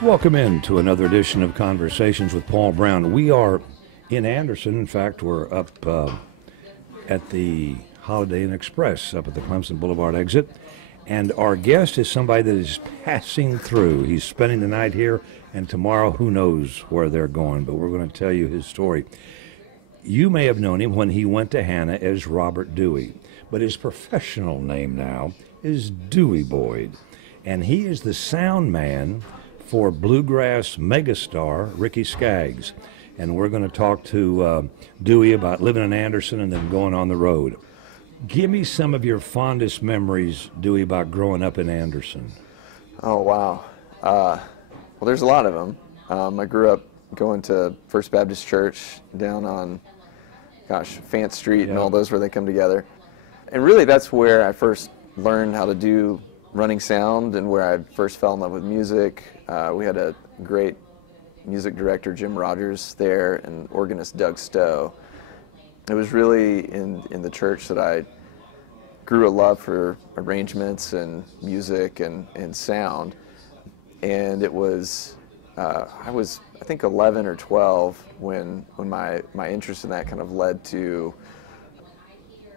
Welcome in to another edition of Conversations with Paul Brown. We are in Anderson. In fact, we're up at the Holiday Inn Express up at the Clemson Boulevard exit. And our guest is somebody that is passing through. He's spending the night here, and tomorrow who knows where they're going, but we're going to tell you his story. You may have known him when he went to Hanna as Robert Dewey, but his professional name now is Dewey Boyd. And he is the sound man for bluegrass megastar Ricky Scaggs. And we're going to talk to Dewey about living in Anderson and then going on the road. Give me some of your fondest memories, Dewey, about growing up in Anderson. Oh, wow. Well, there's a lot of them. I grew up going to First Baptist Church down on, Fant Street and all those where they come together. And really that's where I first learned how to do running sound and where I first fell in love with music. We had a great music director, Jim Rogers, there, and organist Doug Stowe. It was really in the church that I grew a love for arrangements and music and sound. And it was, I was, I think, 11 or 12 when my interest in that kind of led to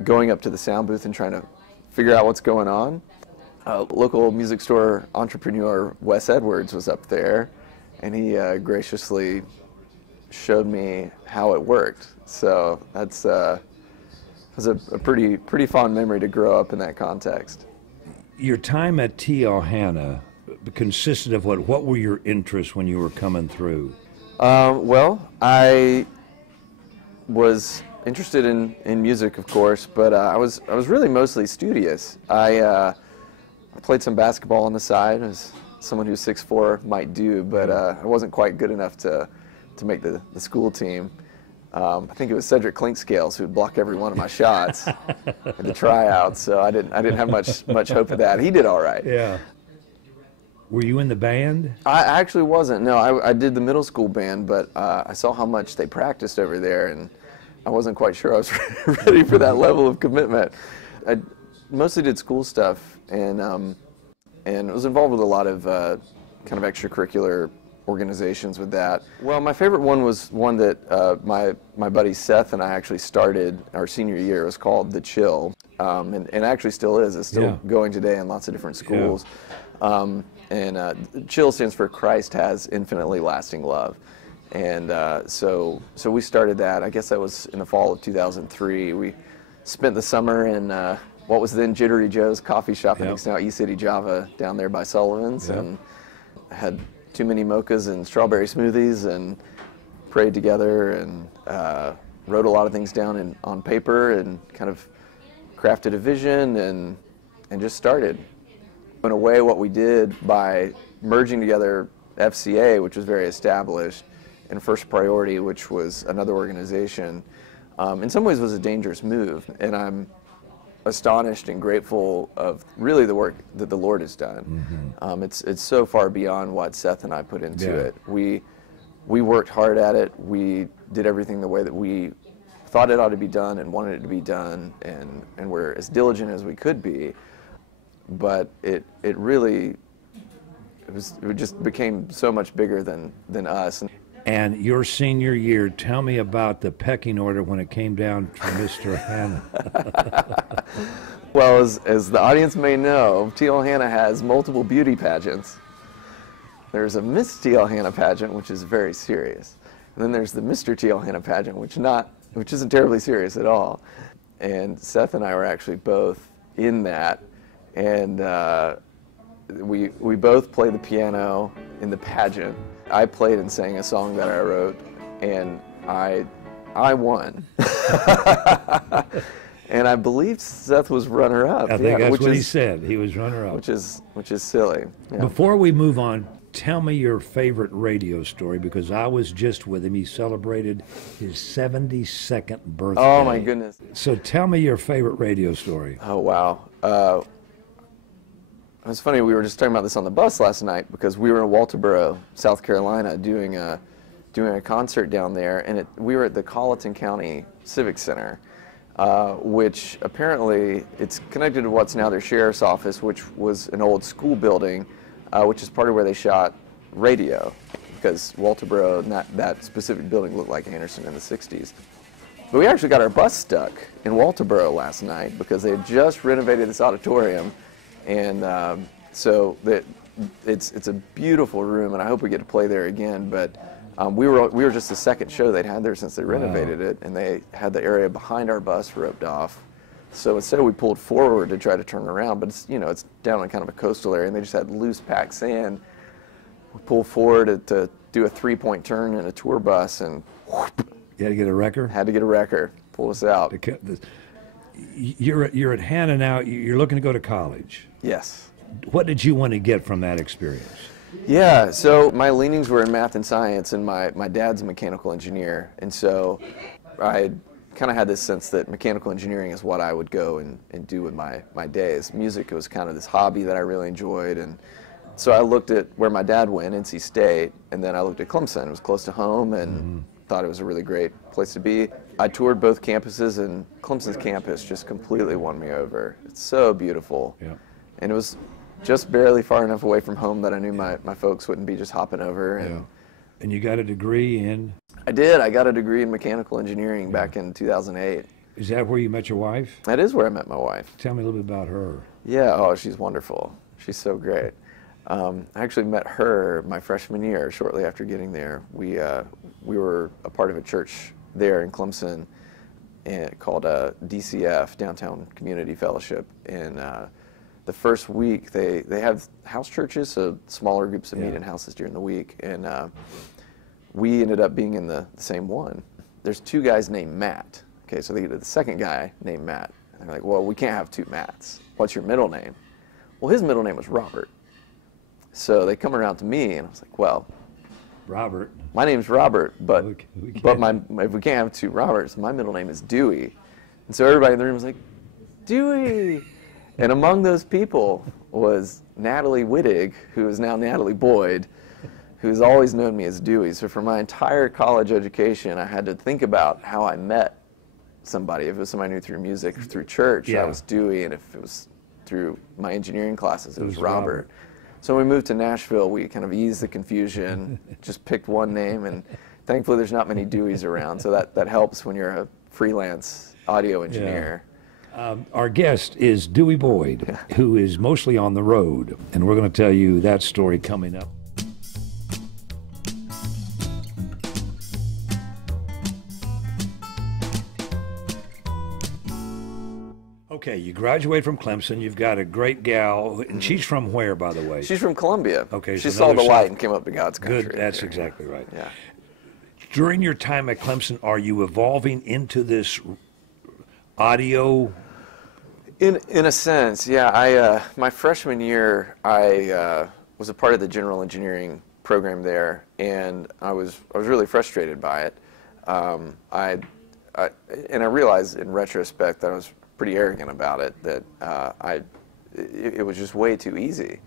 going up to the sound booth and trying to figure out what's going on. Local music store entrepreneur Wes Edwards was up there, and he graciously showed me how it worked. So that's was a pretty fond memory to grow up in that context. Your time at T.L. Hanna consisted of what? What were your interests when you were coming through? Well, I was interested in music, of course, but I was really mostly studious. I played some basketball on the side, as someone who's 6'4" might do, but I wasn't quite good enough to make the school team. I think it was Cedric Clinkscales who would block every one of my shots at the tryouts, so I didn't have much hope of that. He did all right. Yeah. Were you in the band? I actually wasn't. No, I did the middle school band, but I saw how much they practiced over there, and I wasn't quite sure I was ready for that level of commitment. I mostly did school stuff, and was involved with a lot of kind of extracurricular organizations with that. Well, my favorite one was one that my buddy Seth and I actually started our senior year. It was called The Chill, and actually still is. It's still going today in lots of different schools. Chill stands for Christ Has Infinitely Lasting Love. And so we started that. I guess that was in the fall of 2003. We spent the summer in what was then Jittery Joe's coffee shop, I think it's now East City Java, down there by Sullivan's, and had too many mochas and strawberry smoothies and prayed together and wrote a lot of things down on paper and kind of crafted a vision and just started. In a way, what we did by merging together FCA, which was very established, and First Priority, which was another organization, in some ways was a dangerous move, and I'm astonished and grateful of really the work that the Lord has done. Mm-hmm. It's so far beyond what Seth and I put into it. We worked hard at it. We did everything the way that we thought it ought to be done and wanted it to be done, and we're as diligent as we could be. But it just became so much bigger than us. And your senior year, tell me about the pecking order when it came down to Mr. Hanna. Well, as the audience may know, T.L. Hanna has multiple beauty pageants. There's a Miss T.L. Hanna pageant, which is very serious. And then there's the Mr. T.L. Hanna pageant, which isn't terribly serious at all. And Seth and I were actually both in that. And we both played the piano in the pageant. I played and sang a song that I wrote, and I won. And I believe Seth was runner-up. I think that's what he said. He was runner-up. Which is silly. Yeah. Before we move on, tell me your favorite radio story, because I was just with him. He celebrated his 72nd birthday. Oh, my goodness. So tell me your favorite radio story. Oh, wow. It was funny, we were just talking about this on the bus last night because we were in Walterboro, South Carolina, doing a doing a concert down there, and we were at the Colleton County Civic Center, which apparently it's connected to what's now their sheriff's office, which was an old school building, which is part of where they shot radio, because Walterboro, that specific building, looked like Anderson in the 60s. But we actually got our bus stuck in Walterboro last night because they had just renovated this auditorium, and so it's a beautiful room, and I hope we get to play there again. But we were just the second show they'd had there since they renovated it, and they had the area behind our bus roped off. So instead we pulled forward to try to turn around, but it's down in kind of a coastal area, and they just had loose packed sand. We pulled forward to do a 3-point turn in a tour bus, and whoop, you had to get a wrecker? Had to get a wrecker. Pull us out. You're at Hanna now. You're looking to go to college. Yes. What did you want to get from that experience? Yeah, so my leanings were in math and science, and my dad's a mechanical engineer, and so I kind of had this sense that mechanical engineering is what I would go and do with my days. Music was kind of this hobby that I really enjoyed, and so I looked at where my dad went, NC State, and then I looked at Clemson. It was close to home, and thought it was a really great place to be. I toured both campuses, and Clemson's campus just completely won me over. It's so beautiful. Yeah. And it was just barely far enough away from home that I knew my folks wouldn't be just hopping over. And you got a degree in? I did. I got a degree in mechanical engineering back in 2008. Is that where you met your wife? That is where I met my wife. Tell me a little bit about her. Yeah, oh, she's wonderful. She's so great. I actually met her my freshman year, shortly after getting there. We were a part of a church there in Clemson called DCF, Downtown Community Fellowship. And the first week, they have house churches, so smaller groups that meet in houses during the week. And we ended up being in the same one. There's two guys named Matt. Okay, so they get the second guy named Matt. And they're like, well, we can't have two Matts. What's your middle name? Well, his middle name was Robert. So they come around to me, and I was like, well, Robert. My name's Robert, but if we can't have two Roberts, my middle name is Dewey. And so everybody in the room was like, Dewey! And among those people was Natalie Wittig, who is now Natalie Boyd, who's always known me as Dewey. So for my entire college education, I had to think about how I met somebody. If it was somebody I knew through music or through church, I was Dewey, and if it was through my engineering classes, it was Robert. So when we moved to Nashville, we kind of eased the confusion, just picked one name, and thankfully there's not many Deweys around, so that helps when you're a freelance audio engineer. Our guest is Dewey Boyd, who is mostly on the road, and we're going to tell you that story coming up. Okay, you graduate from Clemson. You've got a great gal, and she's from where, by the way? She's from Columbia. Okay, she saw the light and came up to God's country. Good, that's exactly right. Yeah. During your time at Clemson, are you evolving into this audio? In a sense, yeah. My freshman year, I was a part of the general engineering program there, and I was really frustrated by it. I realized in retrospect that I was pretty arrogant about it, that it was just way too easy.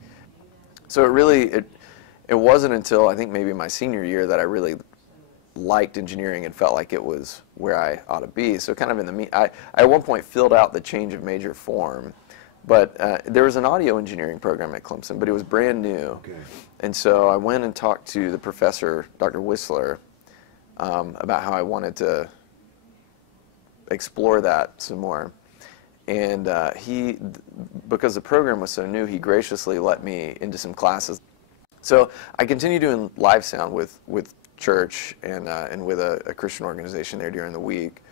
So it wasn't until I think maybe my senior year that I really liked engineering and felt like it was where I ought to be. So kind of I at one point filled out the change of major form, but there was an audio engineering program at Clemson, but it was brand new. Okay. And so I went and talked to the professor, Dr. Whistler, about how I wanted to explore that some more. And because the program was so new, he graciously let me into some classes. So I continued doing live sound with church and with a Christian organization there during the week,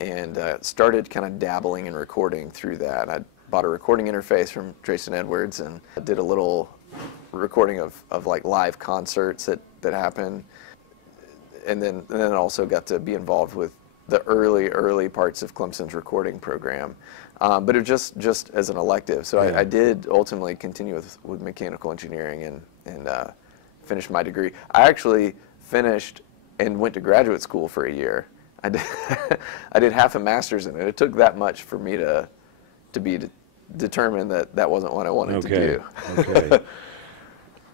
and started kind of dabbling in recording through that. I bought a recording interface from Drayson Edwards and did a little recording of like live concerts that happened, and then also got to be involved with the early parts of Clemson's recording program, but it was just as an elective. So I did ultimately continue with mechanical engineering and finish my degree. I actually finished and went to graduate school for a year. I did half a master's in it. It took that much for me to be determined that wasn't what I wanted to do. Okay.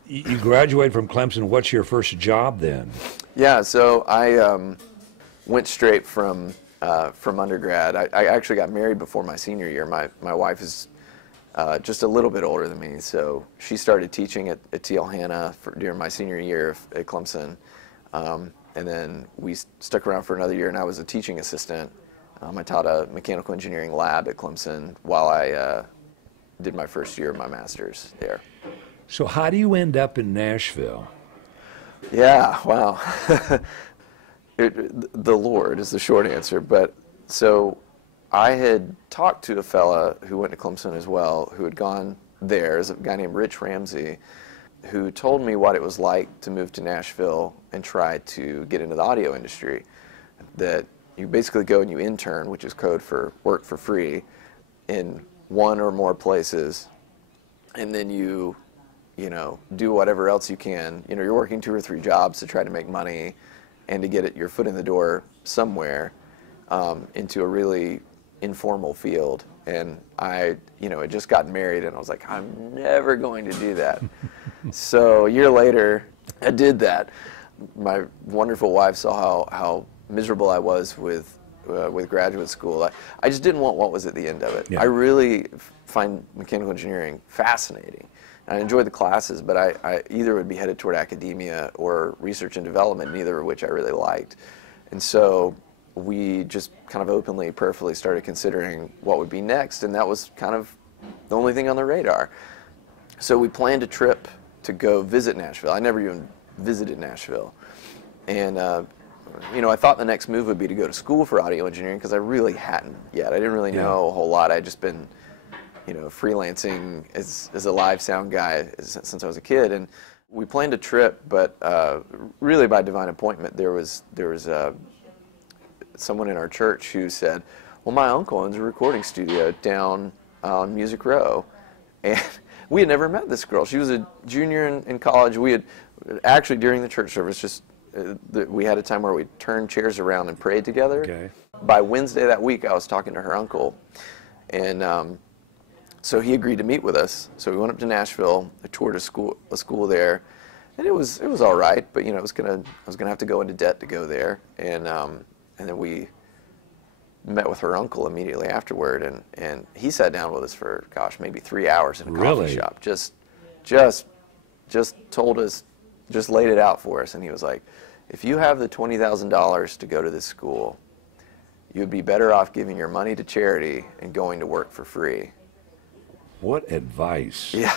You graduated from Clemson. What's your first job then? Yeah, so I went straight from undergrad. I actually got married before my senior year. My wife is just a little bit older than me, so she started teaching at TL Hanna during my senior year at Clemson. And then we stuck around for another year, and I was a teaching assistant. I taught a mechanical engineering lab at Clemson while I did my first year of my master's there. So how do you end up in Nashville? Yeah, wow. The Lord is the short answer. But so I had talked to a fella who went to Clemson as well, who had gone there, is a guy named Rich Ramsey, who told me what it was like to move to Nashville and try to get into the audio industry. That you basically go and you intern, which is code for work for free, in one or more places, and then you do whatever else you can. You're working 2 or 3 jobs to try to make money and to get your foot in the door somewhere into a really informal field. And I had just gotten married, and I was like, I'm never going to do that. So a year later, I did that. My wonderful wife saw how miserable I was with graduate school. I just didn't want what was at the end of it. Yeah. I really find mechanical engineering fascinating. I enjoyed the classes, but I either would be headed toward academia or research and development, neither of which I really liked. And so we just kind of openly, prayerfully started considering what would be next, and that was kind of the only thing on the radar. So we planned a trip to go visit Nashville. I never even visited Nashville. And I thought the next move would be to go to school for audio engineering, because I really hadn't yet. I didn't really know a whole lot. I'd just been freelancing as a live sound guy since I was a kid. And we planned a trip, but really by divine appointment, there was someone in our church who said, well, my uncle owns a recording studio down on Music Row. And we had never met this girl. She was a junior in college. We had actually, during the church service, we had a time where we turned chairs around and prayed together. Okay. By Wednesday that week, I was talking to her uncle. And so he agreed to meet with us. So we went up to Nashville. I toured a school there, and it was all right. But I was gonna have to go into debt to go there. And then we met with her uncle immediately afterward, and he sat down with us for maybe 3 hours in a coffee shop. Just told us, just laid it out for us, and he was like, if you have the $20,000 to go to this school, you'd be better off giving your money to charity and going to work for free. What advice. Yeah.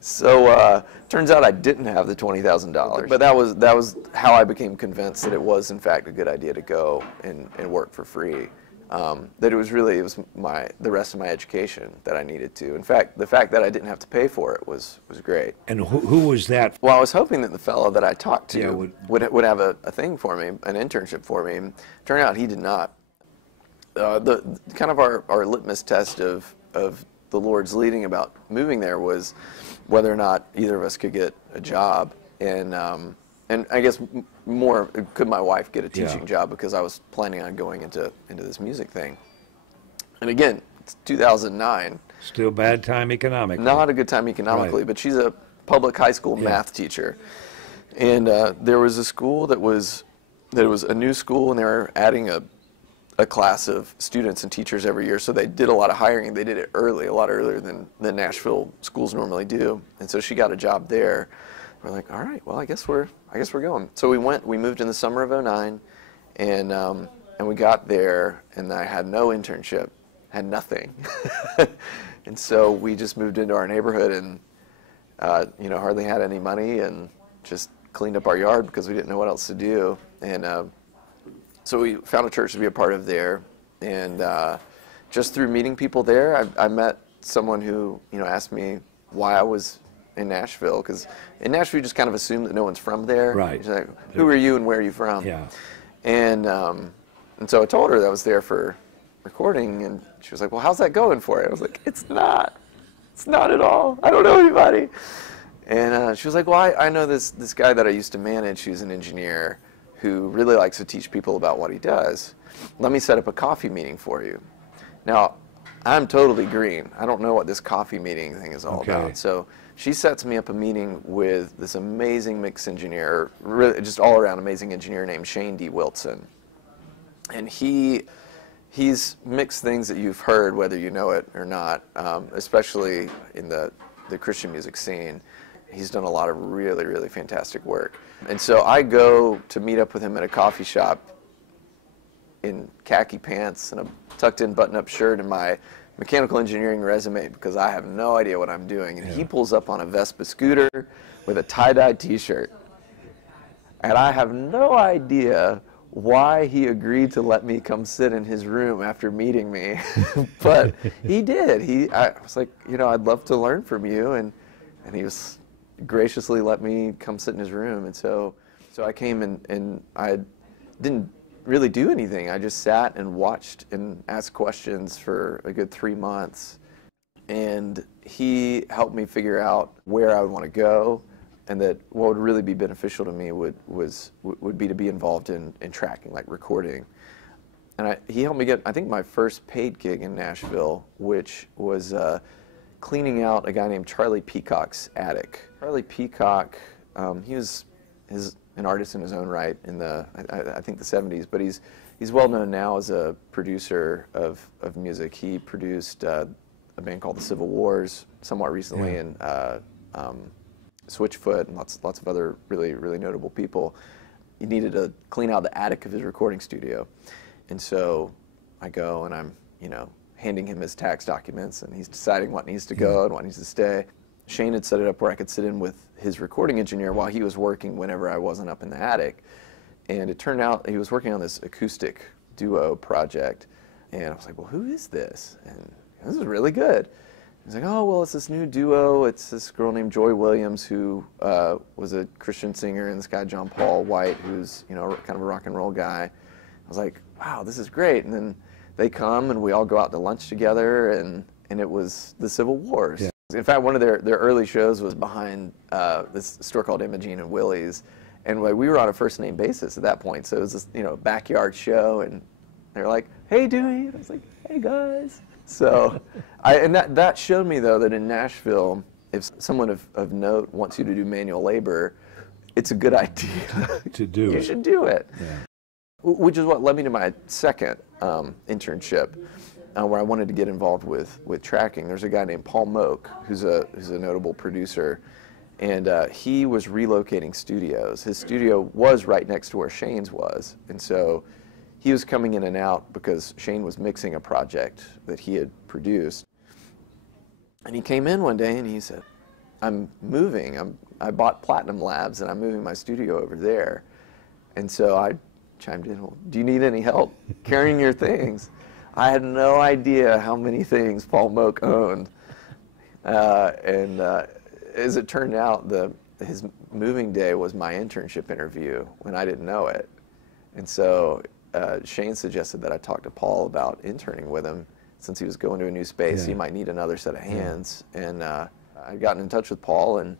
So turns out I didn't have the $20,000, but that was how I became convinced that it was in fact a good idea to go and work for free. That it was the rest of my education that I needed to. In fact, the fact that I didn't have to pay for it was great. And who was that? Well, I was hoping that the fellow that I talked to would have a thing for me, an internship for me. Turned out he did not. The kind of our litmus test of the Lord's leading about moving there was whether or not either of us could get a job, and I guess more, could my wife get a teaching job, because I was planning on going into this music thing. And again, it's 2009. Still bad time economically. Not a good time economically, but she's a public high school math teacher, and there was a school that was a new school, and they were adding a class of students and teachers every year, so they did a lot of hiring. They did it early, a lot earlier than Nashville schools normally do, and so she got a job there. We're like, all right, well, I guess we're going. So we moved in the summer of '09, and we got there, and I had no internship, had nothing, and so we just moved into our neighborhood, and hardly had any money, and just cleaned up our yard because we didn't know what else to do, and so we found a church to be a part of there, and just through meeting people there, I met someone who asked me why I was in Nashville, because in Nashville you just kind of assume that no one's from there. Right. She's like, who are you and where are you from? Yeah. And so I told her that I was there for recording, and she was like, well, how's that going for you? I was like, it's not at all. I don't know anybody. And she was like, well, I know this guy that I used to manage, who's an engineer, who really likes to teach people about what he does. Let me set up a coffee meeting for you. Now, I'm totally green. I don't know what this coffee meeting thing is all about. So she sets me up a meeting with this amazing mix engineer, really just all around amazing engineer named Shane D. Wilson. And he's mixed things that you've heard, whether you know it or not, especially in the Christian music scene. He's done a lot of really, really fantastic work. And so I go to meet up with him at a coffee shop in khaki pants and a tucked-in button-up shirt and my mechanical engineering resume because I have no idea what I'm doing. And he pulls up on a Vespa scooter with a tie-dye t-shirt. And I have no idea why he agreed to let me come sit in his room after meeting me. But he did. I was like, I'd love to learn from you. And he was graciously let me come sit in his room. And so I came and I didn't really do anything. I just sat and watched and asked questions for a good 3 months. And he helped me figure out where I would want to go, and that what would really be beneficial to me would be to be involved in tracking, like recording. And he helped me get, I think, my first paid gig in Nashville, which was cleaning out a guy named Charlie Peacock's attic. Charlie Peacock, he was an artist in his own right in I think the 70s, but he's well known now as a producer of music. He produced a band called the Civil Wars somewhat recently, and Switchfoot and lots of other really, really notable people. He needed to clean out the attic of his recording studio. And so I go and I'm, handing him his tax documents, and he's deciding what needs to go and what needs to stay. Shane had set it up where I could sit in with his recording engineer while he was working whenever I wasn't up in the attic. And it turned out he was working on this acoustic duo project. And I was like, well, who is this? And this is really good. He's like, oh, well, it's this new duo. It's this girl named Joy Williams who was a Christian singer, and this guy, John Paul White, who's, kind of a rock and roll guy. I was like, wow, this is great. And then they come and we all go out to lunch together, and it was the Civil Wars. Yeah. In fact, one of their early shows was behind this store called Imogene and Willie's, and we were on a first name basis at that point. So it was this, backyard show, and they're like, "Hey, Dewey," and I was like, "Hey, guys." So, and that showed me though that in Nashville, if someone of note wants you to do manual labor, it's a good idea to do. You should do it. Yeah. Which is what led me to my second internship. Where I wanted to get involved with tracking. There's a guy named Paul Moak, who's a notable producer, and he was relocating studios. His studio was right next to where Shane's was, and so he was coming in and out because Shane was mixing a project that he had produced. And he came in one day and he said, "I'm moving. I bought Platinum Labs and I'm moving my studio over there." And so I chimed in, "Well, do you need any help carrying your things?" I had no idea how many things Paul Moak owned. And as it turned out, his moving day was my internship interview when I didn't know it. And so Shane suggested that I talk to Paul about interning with him. Since he was going to a new space, he might need another set of hands. And I'd gotten in touch with Paul and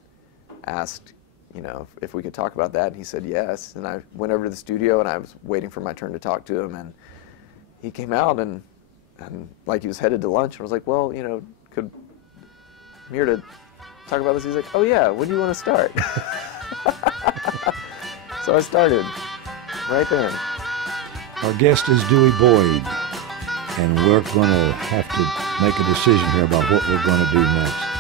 asked, if we could talk about that. And he said yes. And I went over to the studio and I was waiting for my turn to talk to him. And he came out and like he was headed to lunch. And I was like, well, I'm here to talk about this. He's like, oh yeah, when do you want to start? So I started right then. Our guest is Dewey Boyd, and we're going to have to make a decision here about what we're going to do next.